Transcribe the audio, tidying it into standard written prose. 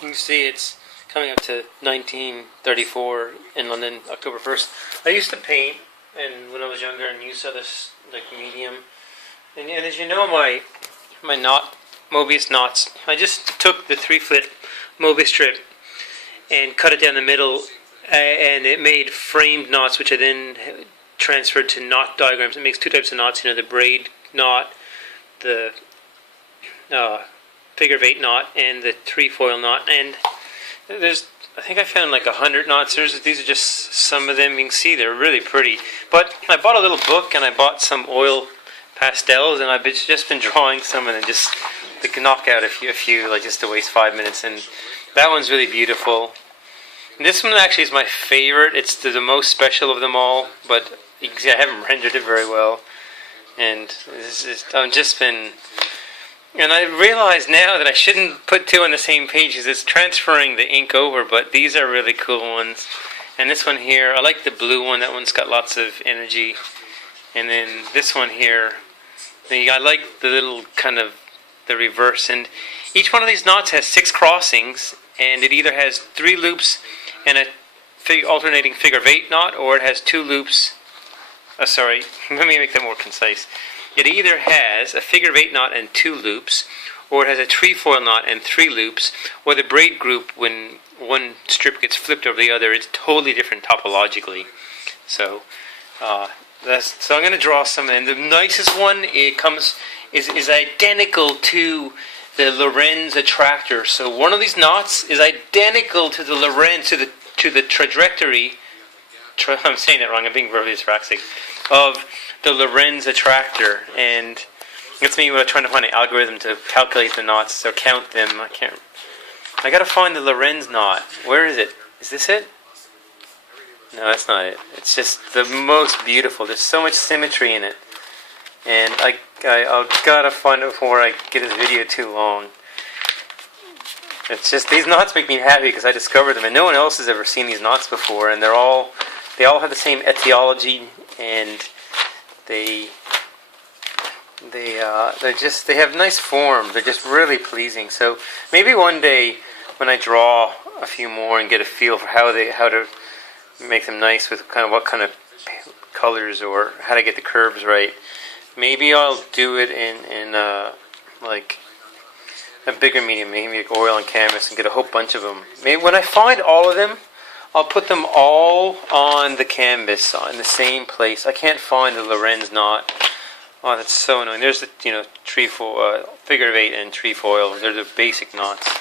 You can see it's coming up to 1934 in London, October 1st. I used to paint, and when I was younger, and you saw this like medium. And as you know, my mobius knots. I just took the 3-foot mobius strip and cut it down the middle, and it made framed knots, which I then transferred to knot diagrams. It makes two types of knots. You know, the braid knot, the figure of 8 knot, and the trefoil knot. And I think I found like 100 knots. These are just some of them. You can see they're really pretty. But I bought a little book, and I bought some oil pastels, and I've just been drawing some of them just to knock out a few, like just to waste 5 minutes. And that one's really beautiful. And this one actually is my favorite. It's the most special of them all, but you can see I haven't rendered it very well. And I've just been... And I realize now that I shouldn't put two on the same page because it's transferring the ink over, but these are really cool ones. And this one here, I like the blue one. That one's got lots of energy. And then this one here, I like the little kind of the reverse. And each one of these knots has 6 crossings, and it either has 3 loops and a alternating figure of 8 knot, or it has 2 loops. Sorry, let me make that more concise. It either has a figure of 8 knot and 2 loops, or it has a trefoil knot and 3 loops, or the braid group, when one strip gets flipped over the other, it's totally different topologically. So I'm going to draw some, and the nicest one is identical to the Lorentz attractor. So one of these knots is identical to the Lorentz, to the trajectory. I'm saying that wrong. I'm being verbally dyspraxic. Of the Lorentz attractor, and that's me when I'm trying to find an algorithm to calculate the knots or count them. I gotta find the Lorentz knot. Where is it? Is this it? No, that's not it. It's just the most beautiful. There's so much symmetry in it, and I've gotta find it before I get this video too long. It's just, these knots make me happy because I discovered them, and no one else has ever seen these knots before, and they all have the same etiology, and they have nice form. They're just really pleasing. So maybe one day when I draw a few more and get a feel for how to make them nice with what kind of colors, or how to get the curves right, maybe I'll do it in like a bigger medium, maybe like oil and canvas, and get a whole bunch of them. Maybe when I find all of them, I'll put them all on the canvas in the same place. I can't find the Lorentz knot. Oh, that's so annoying. There's the trefoil, figure of 8 and trefoil. They're the basic knots.